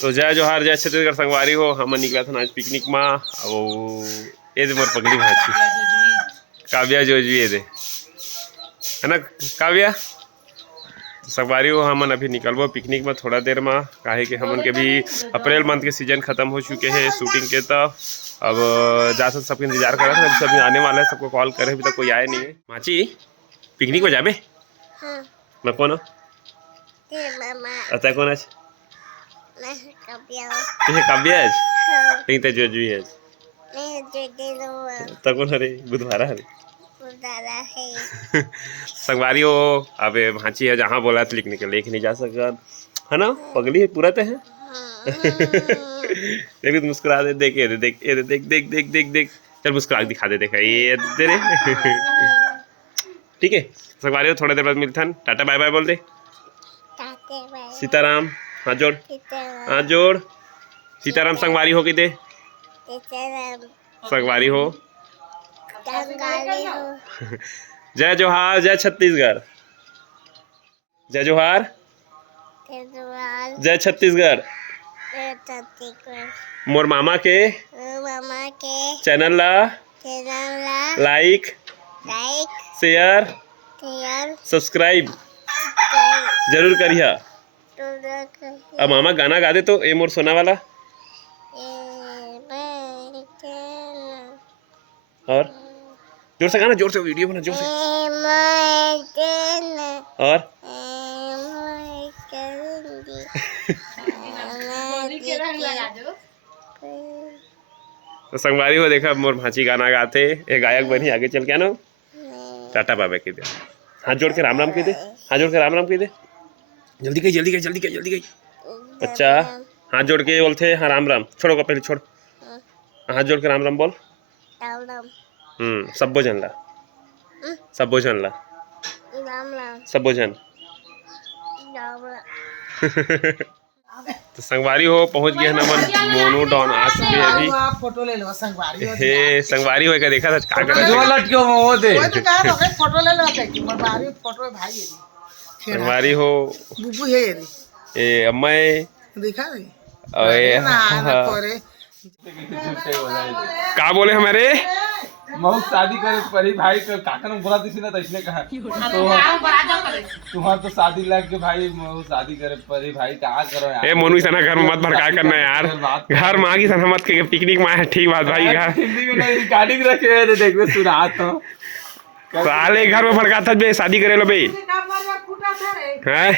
तो जय जोहार जय छत्तीसगढ़ संगवारी हो। हम निकला था आज पिकनिक में और ये दे मोर पगली भाची काव्या जोजवी ये दे है ना काव्या। संगवारी हो हमन अभी निकलबो पिकनिक में थोड़ा देर में, काहे कि हमन के भी अप्रैल मंथ के सीजन खत्म हो चुके हैं शूटिंग के। तो अब जासन सबके इंतजार कर रहा था, सब आने वाला है, सबको कॉल करे अभी तक कोई आया नहीं है। माची पिकनिक में जाबे मैं कौन अता कौन आज तुझे काव्या आज नहीं तो जोजवी आज तो कौन हरे बुधवारा हरे संगवारी हो। अब भांची है जहाँ बोला तो लिखने के लेके नहीं जा सकता है ना, पगली है पूरा तो है। देख मुस्कुरा दे, देख ये देख ये देख देख देख देख देख चल मुस्कुरा दिखा दे, देखा ये दे रे ठीक है। संगवारी हो थोड़ा देर बाद मिलते हैं, टाटा बाय बाय बोल दे। सीताराम हाथ जोड़, हाथ जोड़। सीताराम संगवारी हो कि दे संगवारी हो। जय जोहार जय छत्तीसगढ़, जय जोहार जय छत्तीसगढ़। मोर मामा के चैनल ला लाइक शेयर सब्सक्राइब जरूर करिए। अब मामा गाना गा दे तो ए मोर सोना वाला। और जोर से गाना, जोर से वीडियो बना जोर से। और तो संगवारी हो देखा मोर भांची गाना गाते, ये गायक बनी आगे चल के ना। टाटा बाबा के दे, हाथ जोड़ के राम राम के दे, हाथ जोड़ के राम राम के दे। जल्दी गई जल्दी गई जल्दी गई जल्दी गई बच्चा। हाथ जोड़ के बोलते हाँ राम राम, छोड़ो का पहले छोड़, हाथ जोड़ के राम राम बोल। सबो जन ला, सबो जन ला, सबो जन। तो संगवारी हो पहुंच गए नमन मोनू डॉन आ चुके हैं अभी। फोटो ले लो संगवारी हो। हे संगवारी हो का देखा था का कर जो लटक्यो वो दे तो का रो फोटो ले लो के संगवारी फोटो भाई है संगवारी हो बुबू है ए अम्मा दिखा रे ओए का बोले हमारे महू शादी करे परी भाई तो काकन बोला दिसी ना तो इसने कहा तो तुम्हार तो शादी लग के भाई महू शादी करे परी भाई क्या करो यार। ए मोनू सना घर में मत भड़का करना यार, घर में आगी सना मत के पिकनिक में आया ठीक बात भाई। घर हिंदी में नहीं रिकॉर्डिंग रखे है देखो सुनात तो साले घर में भड़का था बे शादी करे लो बे हैं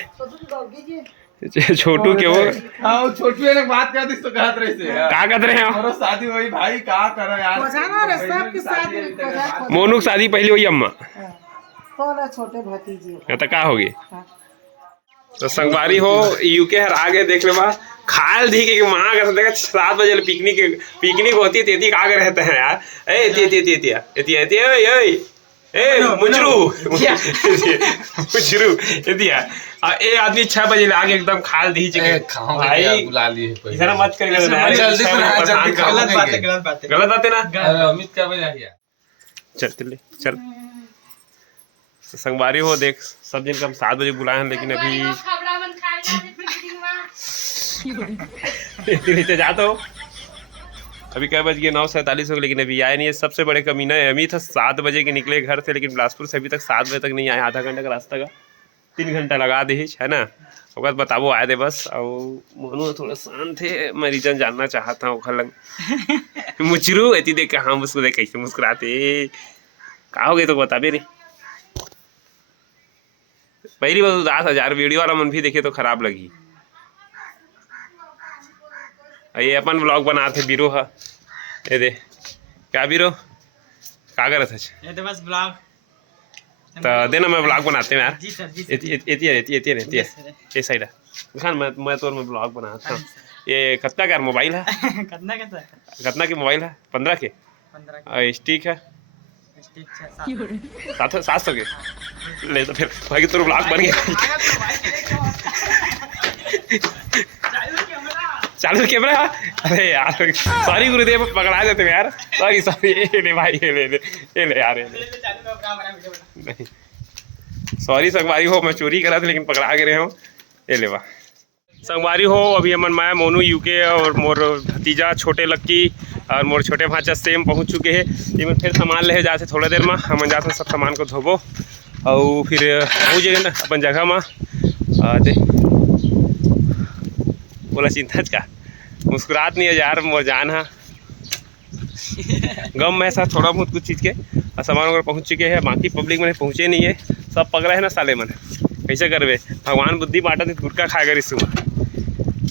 छोटू के वो हां छोटू ने बात कर दी तो कहत रहे से का कहत रहे हैं और शादी हुई भाई का करो यार मोनू की शादी पहले हुई अम्मा कौन छोटे भतीजे तो का होगी। तो संगवारी हो यूके हर आगे देख ले बा खाल दी के मां का देखा 7 बजे पिकनिक होती है तेती का रहते हैं यार। ए एती ओए ए मुजरू मुजरू एतिया ए आदमी 6 बजे आगे एकदम खाल दी जगह भाई बुला लिए इतना मत कर जल्दी गलत बात है ना। अमित का बजा गया चल चल संगवारी हो देख सब दिन हम 7 बजे बुलाए हैं लेकिन अभी नीचे जाता हो। अभी क्या बज गए 9:47 हो गए लेकिन अभी आए नहीं है। सबसे बड़े कमीना है अमित 7 बजे के निकले घर से, लेकिन बिलासपुर से अभी तक 7 बजे तक नहीं आए। आधा घंटे का रास्ता का 3 घंटा लगा दी है ना। और बताबो आए थे बस। और मोनू थोड़ा शांत थे, मैं रीजन जानना चाहता हूँ खलंग मुचरू ऐसी देख हाँ उसको देख कैसे मुस्कुराते का हो गए तो बता रे। पहली बार 10,000 वीडियो वाला मन भी देखे तो खराब लगी। ये अपन ब्लॉग बनाते बीरो है ये दे क्या बीरो का करत है ये तो बस ब्लॉग तो देना मैं ब्लॉग बनाते हैं यार। जी सर जी एती ये साइड खान मैं तो मैं ब्लॉग बनाता हूँ। ये कितना का मोबाइल है कितना के मोबाइल है 15 के 15 स्टिक है स्टिक 700 के ले तो फिर भाई तो ब्लॉग बन गया। चालू कैमरा अरे यार सॉरी गुरुदेव पकड़ा देते यार सॉरी ले भाई ले यार नहीं सॉरी संगवारी हो मैं चोरी करा था लेकिन पकड़ा के रहे हो ये ले वाह संगवारी हो अभी हमन मैं मोनू यूके और मोर भतीजा छोटे लक्की और मोर छोटे भाचा सेम पहुंच चुके हैं। इमन फिर सामान ले जाते थोड़ा देर में हमन जाते सब सामान को धोबो और फिर हो जाएगा ना अपन जगह में दे बोला चिंता का मुस्कुरात नहीं है यार मोर जान है गम में ऐसा थोड़ा बहुत कुछ चीज़ के और सामान वगैरह पहुँच चुके हैं। बाकी पब्लिक में पहुँचे नहीं है सब पकड़ा है ना साले मन कैसे करवे भगवान बुद्धि बांटा थी गुटका खा कर इस सुबह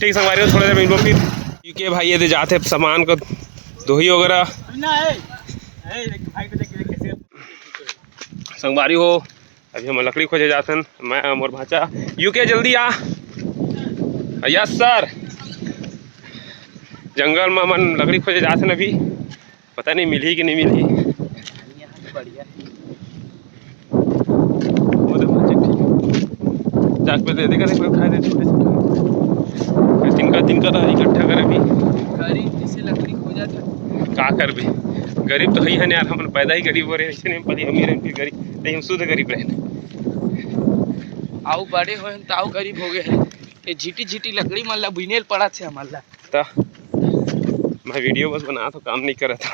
ठीक संगवारी हो थोड़ा देर में फिर क्योंकि भाई ये जाते सामान को दोही वगैरह संगवारी हो अभी हम लकड़ी खोजे जाते हैं मैं मोर भाचा यूके जल्दी आ यस सर जंगल में मन लकड़ी खोजे जाते हैं अभी पता नहीं मिली कि नहीं मिली जाग पे दे देगा खाए दे छोटे छोटे तिनका इकट्ठा कर अभी गरीब जिसे लकड़ी खोजा था का कर भी गरीब तो है ना यार हम पैदा ही गरीब हो रहे ऐसे नहीं पति अमीर फिर गरीब नहीं हम शुद्ध गरीब रहे आओ बड़े हो तो आओ गरीब हो गए हैं ये झीटी झीटी लकड़ी मल्ला बुनेल पड़ा थे हमारा ता मैं वीडियो बस बना तो काम नहीं कर रहा था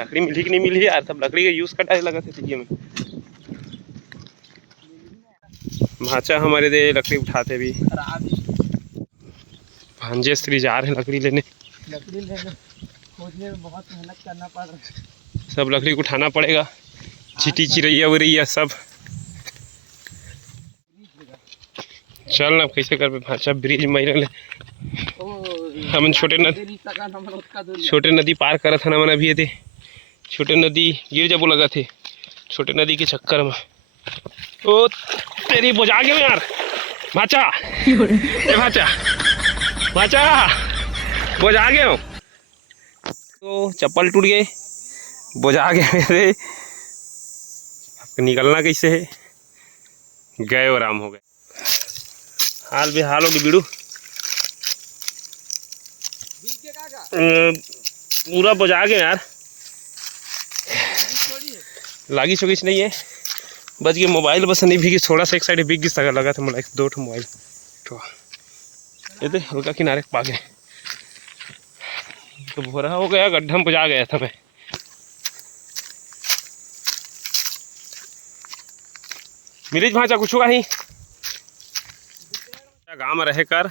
लकड़ी मिली कि नहीं मिली यार सब लकड़ी का यूज़ करता लगा था ये में भाचा हमारे दे लकड़ी उठाते भी भांजे स्त्री जा रहे हैं लकड़ी लेने खोजने में बहुत मेहनत करना पड़ रहा है सब लकड़ी को उठाना पड़ेगा चीटी चिड़ैया उड़ैया सब चल ना कैसे कर भाचा ब्रिज महीने ले हम छोटे नदी पार करा था ना मन अभी थे छोटे नदी गिर जब लगा थे छोटे नदी के चक्कर में ओ तेरी बुझा गए यार भाचा ए भाचा भाचा बुझा गए हो तो चप्पल टूट गए बुझा गए मेरे निकलना कैसे है गए और आराम हो गए हाल बेहाल होगी बीड़ू पूरा बुझा गए यार लागी चौकीस नहीं है बच गया मोबाइल बस नहीं भीगी थोड़ा सा एक साइड भीग गई लगा था मतलब दो ठो मोबाइल तो ये तो हल्का किनारे पा गए तो भोरा हो गया गड्ढा में बुझा गया था मैं मिरिज भाचा कुछ होगा ही गाँव में रहे कर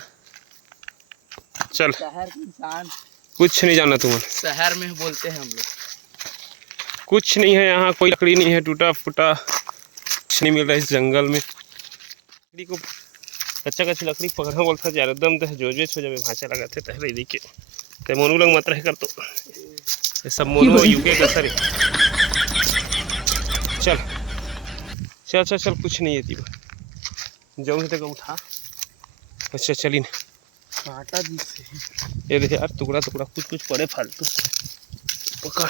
चल शहर के इंसान कुछ नहीं जाना तुम शहर में बोलते हैं हम लोग कुछ नहीं है यहाँ कोई लकड़ी नहीं है टूटा फूटा कुछ नहीं मिल रहा इस जंगल में लकड़ी को कच्चा कच्ची लकड़ी पकड़ना बोलता है यार दम तो जो हो जाए भाषा लगाते तहरे देखिए तो मोनू लग मत रहे कर तो ये सब मोनू यूके का सर चल चल चल चल कुछ नहीं है तीबा जाऊँ तक उठा अच्छा चली ना आटा दी ये देख यार टुकड़ा टुकड़ा कुछ कुछ पड़े फालतू पकड़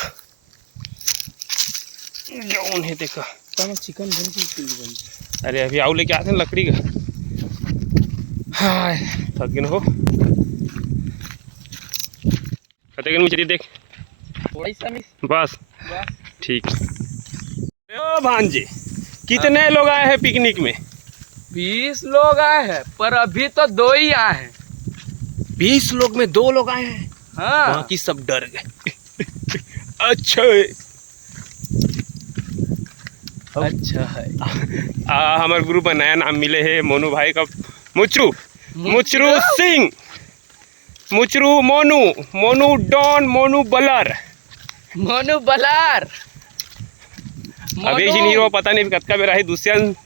जौन है देखा चिकन बन अरे अभी आउ लेके आते हैं लकड़ी का हाय थक गए हो कते मुझे देख बस ठीक ओ भांजे कितने लोग आए हैं पिकनिक में 20 लोग आए हैं पर अभी तो 2 ही आए हैं 20 लोग में 2 लोग आए हैं हाँ बाकी सब डर गए अच्छा अच्छा है हमारे ग्रुप में नया नाम मिले है मोनू भाई का मुचरू मुचरू सिंह मुचरू मोनू मोनू डॉन मोनू बलर अभी जिन हीरो पता नहीं कतका बेरा है दुष्यंत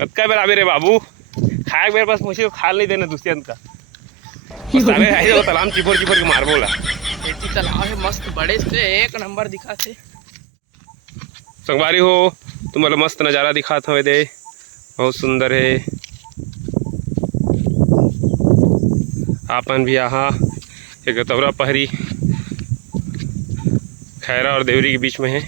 कतका बेरा रे बाबू खाए मेरे पास मुझे खा नहीं देना दुष्यंत का सारे आई तो तलाम चिपोर चिपोर के मार बोला तालाब है मस्त बड़े से 1 नंबर दिखा थे संगवारी हो तुम्हारा मस्त नज़ारा दिखाता हुए दे बहुत सुंदर है आपन भी यहाँ एक गतौरा पहरी खैरा और देवरी के बीच में है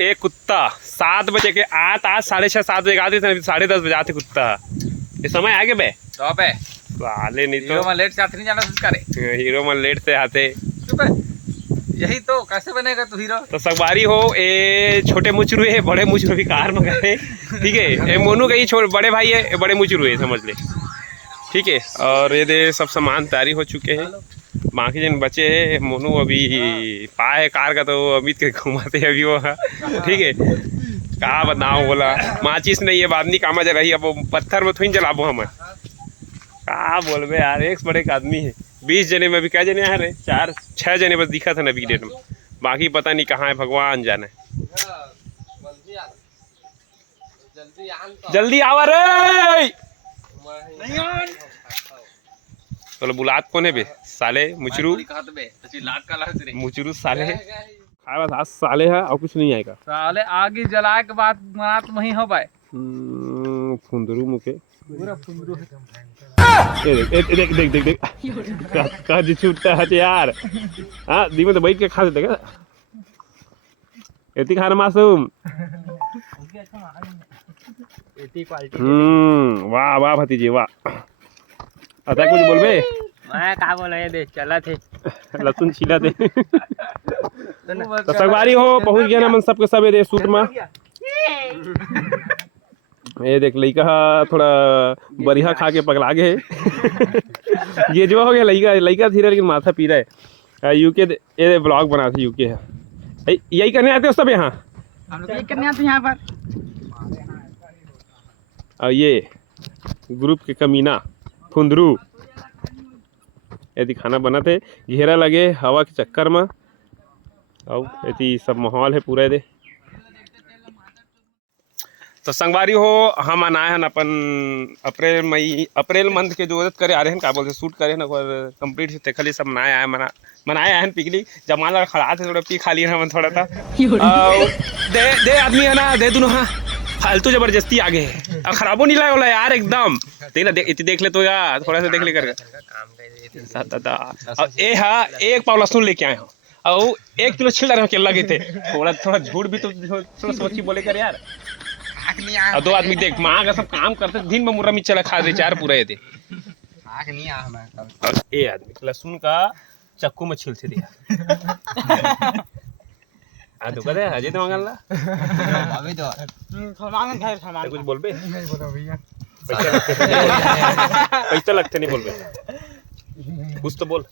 एक कुत्ता 7 बजे के आज 6:30 7 बजे आते थे 10:30 बजे आते कुत्ता ये समय आगे बे साले नहीं तो लेट से आते नहीं जाना करे हीरो में लेट से आते यही तो कैसे बनेगा तू हीरो। तो संगवारी हो ये छोटे मुचरू है, बड़े मुचरू भी कार में गए, ठीक है। ये मोनू का ही बड़े भाई है, ये बड़े मुचरू है समझ ले, ठीक है। और ये दे सब सामान तैयारी हो चुके हैं, बाकी जन बचे हैं। मोनू अभी पाए है कार का तो अमित के घुमाते अभी वो, ठीक है। कहा बताओ बोला माचिस नहीं है, बादनी कामा जा रही, अब पत्थर में थोड़ी जलाबो हम, कहा बोलबे यार। एक बड़े एक आदमी है, 20 जने में भी क्या जने यार 4-6 जने बस दिखा था ना अभी डेट में, बाकी पता नहीं कहाँ है, भगवान जाने। जल्दी आवा रे, बोलो बुलात कौन है बे साले मुचरू, मुचरू साले है बस आज साले है और कुछ नहीं आएगा साले आगे जलाए के बाद मनात वही हो पाए। फुंदरू मुके देख देख देख देख का जी छूटता है यार। हाँ दी में तो बैठ के खा देते क्या, इतनी खाना मासूम। वाह वाह भतीजी वाह। अच्छा कुछ बोल बे, मैं क्या बोल रहे दे चला थे लहसुन छीला थे। तो संगवारी हो पहुंच गया ना मन सबके सब ये सूट में। ये देख लड़का थोड़ा बरिहा खा के पगला गए ये जो हो गया लड़का धीरे लेकिन माथा पी रहा है। यूके ये ब्लॉग बना थे, यूके है यही करने आते हो सब यहाँ, हम लोग करने आते हैं यहाँ पर। और ये ग्रुप के कमीना फुंदरू यदि खाना बना थे, घेरा लगे हवा के चक्कर में, और यदि सब माहौल है पूरा दे। तो संगवारी हो हम आए हैं अपन अप्रैल मंथ के जो करे आ रहे हैं, का बोलते शूट करे ना और कंप्लीट से खाली सब मनाए आए हैं पिकनिक। जमाला खड़ा थे थोड़ा पी खा लिया हम थोड़ा था। दे आदमी है ना दे दोनों, हाँ फालतू जबरदस्ती आगे है, अब खराबो नहीं लगा यार एकदम। देख ले तो यार थोड़ा सा देख ले कर ए हाँ एक पाव लहसुन लेके आए हो और 1 किलो छिल रहे केला के थे, थोड़ा झूठ भी तो थोड़ा सोची बोले कर यार। और 2 आदमी देख माँ का सब काम करते दिन में मुर्रा मिर्चा खा दे चार पूरा थे। और ए आदमी लहसुन का चक्कू में छिलते दिया तो कहते अजय तो मंगल अभी तो कुछ बोल बे, पैसा लगते नहीं बोल बे, कुछ तो बोल।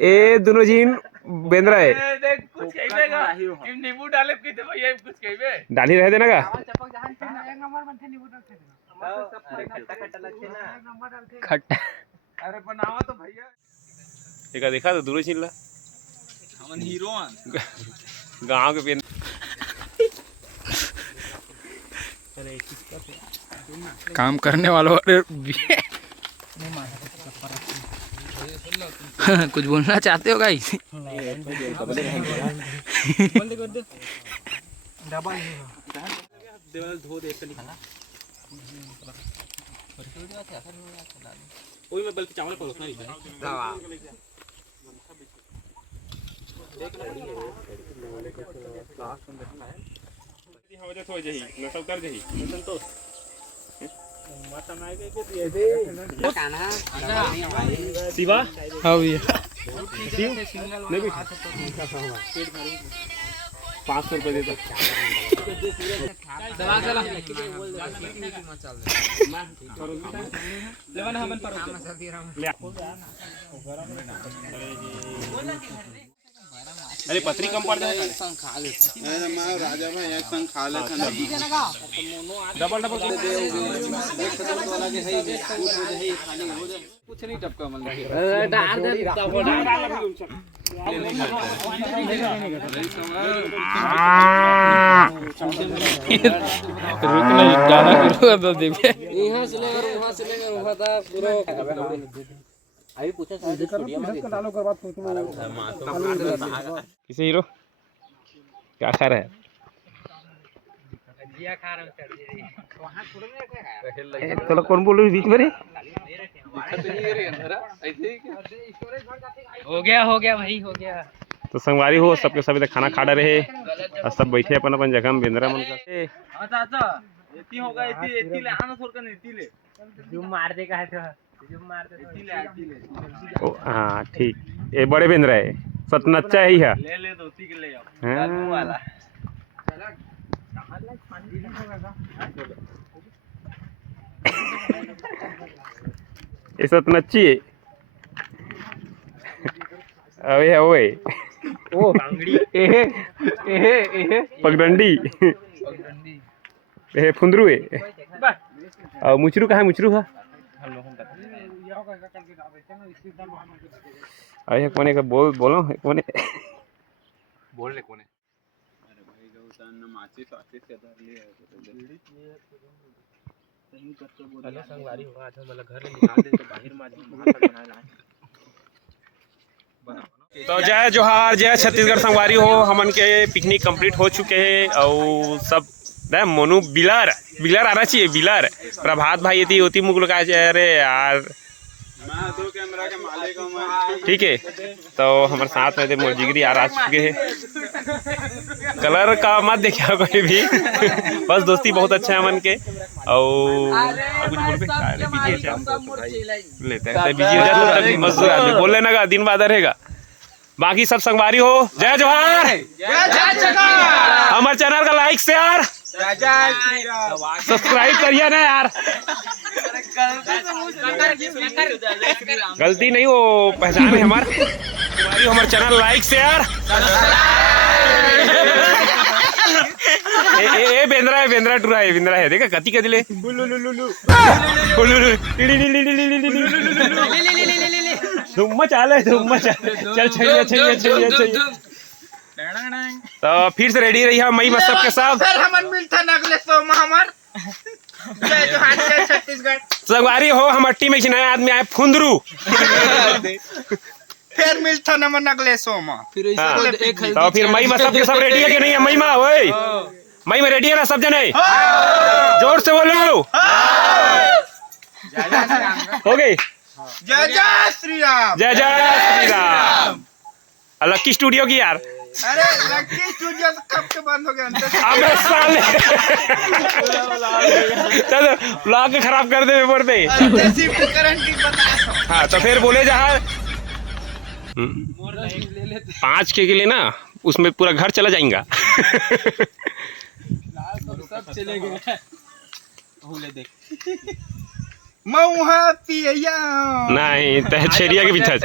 ए दोनों जीन बेंद्रा है नींबू डाले डाली रहे देना का खट्टा। अरे बनावा तो भैया एक देखा तो दूर छीन ला हमन हीरो गांव के पेन काम करने वालों। कुछ बोलना चाहते हो गाइस? शिवा हाँ भैया 500 रुपये देता अरे पत्री कम पड़ जाएगा राजा भाई एक संग खा ले डबल कुछ नहीं टपका मन अभी पूछा किसे हीरो क्या खा रहा है? तो कौन बोल रही बीच में रे? हो गया भाई हो गया। तो संगवारी हो सबके सब खाना खा रहे और सब बैठे अपन अपन जगह में बेंद्रा मन का इतनी होगा इतनी ले आना छोड़ कर इतनी ले जूम मार देगा है तो जूम मार दे तो इतनी ले ओ, हाँ ठीक, ये बड़े बेंद्रा है, सतनच्चा है ही है। ले दो उसी के ले आओ हाँ। लालू वाला ये सतनच्ची है। अबे ओए ओ बांगड़ी पगडंडी ये फुंदरू है। और मुचरू कहाँ है? मुचरू है अरे कोने का बोलो कोने बोल ले कोने अरे भाई गौतम ने माचिस वाचिस के धर लिए सही करते बोल चलो संगवारी हुआ आज हम घर निकाल दे तो बाहर में बनाना तो जय जोहार, जय छत्तीसगढ़ संगवारी हो। हमन के पिकनिक कंप्लीट हो चुके हैं और सब मोनू बिलर आना चाहिए। बिलर प्रभात भाई यदि होती मुगल का अरे यार मैं दो कैमरा के मालिक हूं मैं। ठीक है, तो हमारे साथ में मोर जिगरी यार आ चुके हैं। कलर का मत देखिए कोई भी, बस दोस्ती बहुत अच्छा है मन के। और कुछ बोल पे बिजी है लेते हैं, बिजी हो जाता है मजदूर आदमी, बोल लेना का दिन बाद रहेगा। बाकी सब संगवारी हो, जय जोहार। हमारे चैनल का लाइक शेयर सब्सक्राइब करिए ना यार, गलती नहीं वो पहचान है हमारे चैनल लाइक शेयर। ए बेंद्रा टूरा है, बेंद्रा है देखा कति कदिले धुम्मा चाले चल चाहिए। तो फिर से रेडी रही है मई मस्तक के साथ। फिर हमन मिलता अगले सोम हमार जय जोहार जय छत्तीसगढ़। संगवारी हो, हम अट्टी में नया आदमी आए फुंदरू। फिर मिलता नमन अगले सोम। तो फिर मई मस्तक के सब रेडी है कि नहीं है? मई माँ ओए मई में रेडी है ना सब जने? जोर से बोलो। हो गई। जय जय श्री राम। जय जय श्री राम। लक्की स्टूडियो की यार। अरे लक्की स्टूडियो कब से बंद हो गया? अबे साले चलो ब्लॉग खराब कर दे पेपर पे। शिफ्ट करंट की बता। हाँ तो फिर बोले जहाँ 5 के लिए ना उसमें पूरा घर चला जाएगा। सब चले गए मैं वहाँ पिया नहीं तहछेरिया के पीछे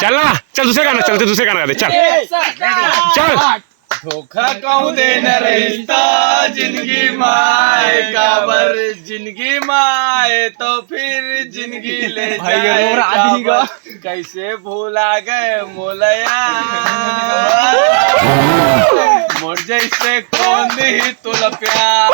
चल ना, चल दूसरे गाना, चलते दूसरे गाना गाते चल। धोखा कहूँ देना रिश्ता जिंदगी माए काबर, जिंदगी माए तो फिर जिंदगी ले जाएगा। कैसे भूला गए मोलया मोर जैसे कौन ही तुल प्यार।